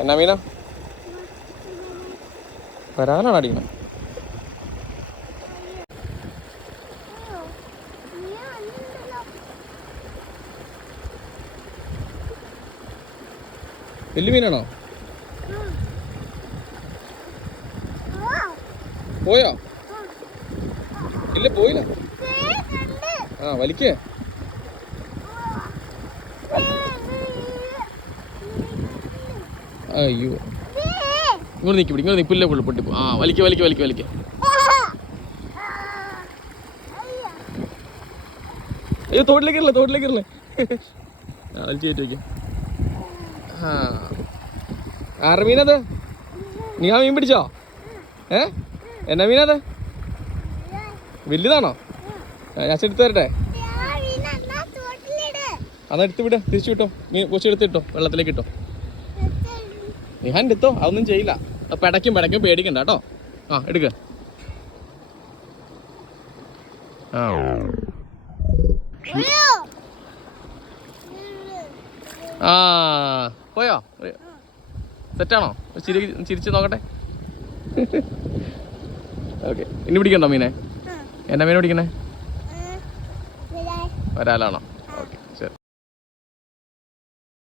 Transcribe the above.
എന്നാ മീനാ? വരാനാണ് അടിക്കണം. വലിയ മീനാണോ? പോയോ? ഇല്ല, പോയില്ല. ആ, വലിക്കേ. അയ്യോ, ഇങ്ങോട്ട് നിൽക്കി പിടി, ഇങ്ങോട്ട് നിൽപ്പില്ലേ പുള്ളി പൊട്ടിപ്പോ. ആ, വലിക്ക വലിക്ക വലിക്ക വലിക്ക. അയ്യോ, തോട്ടിലേക്കല്ലേ തോട്ടിലേക്കല്ലേ. ആ, വലിച്ചു കയറ്റി വയ്ക്കാം. ആ, ആറ് മീനത്? നീ ആ മീൻ പിടിച്ചോ? എന്നാ മീനത്? വലുതാണോ? ഞാൻ എടുത്ത് തരട്ടെ? അതാ എടുത്ത് വിട, തിരിച്ചു കിട്ടോ. മീൻ കൊച്ചെടുത്ത് ഇട്ടോ, വെള്ളത്തിലേക്ക് ഇട്ടോ. ഞാൻ എടുത്തോ, അതൊന്നും ചെയ്യില്ല. പെടയ്ക്കും പേടിക്കണ്ട കേട്ടോ. ആ, എടുക്ക. ആ, പോയോ? സെറ്റാണോ? ചിരിച്ച് നോക്കട്ടെ. ഓക്കെ, ഇനി പിടിക്കണ്ടോ മീനെ? എന്നാ മീനെ പിടിക്കണേ? വരാലാണോ?